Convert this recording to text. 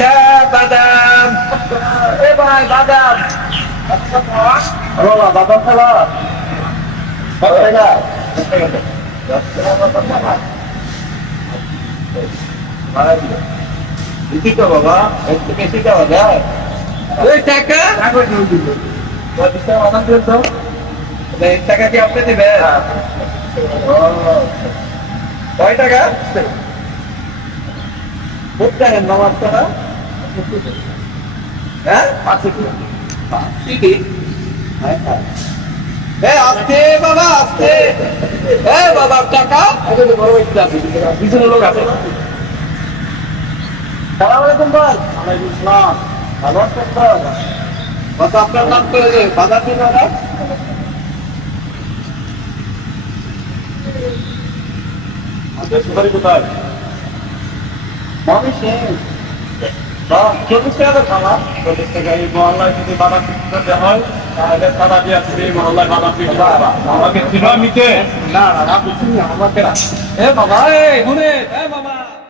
আচ্ছা বাদাম, এ ভাই বাদাম, বাবা বাদাম খালা কত টাকা? 10 টাকা বাদাম খালা বেশি তো বাবা, একটু বেশি দেওয়া যায়। ওই টাকা পঁচিশ টাকা বাদাম দিন তো, এই টাকা কি আপনি দিবেন? কয় টাকা? খুব দেখেন বাবা আপনারা, হ্যাঁ 5 কি আসতে বাবা আসতে, বাবা টাকা পিছনে লোক আছে। সালাম আলাইকুম ভাই। ওয়ালাইকুম আসসালাম। ভালো আছেন তো? কত আপনার নাম করে যে বাজার দিন ওরা আমাদের সুপারি কোথায়? মমি সিং 40 টাকা খাওয়া। 40 টাকা। এই মহল্লায় যদি বাদাম বিক্রি করতে হয় তাহলে সারা দিয়ে আসবে এই মহল্লায় বাদাম বিক্রি করবা। আমাকে চিনো নিতে? না না না বুঝছি না আমাকে না। এ বাবা, এ ঘুরে, এ বাবা।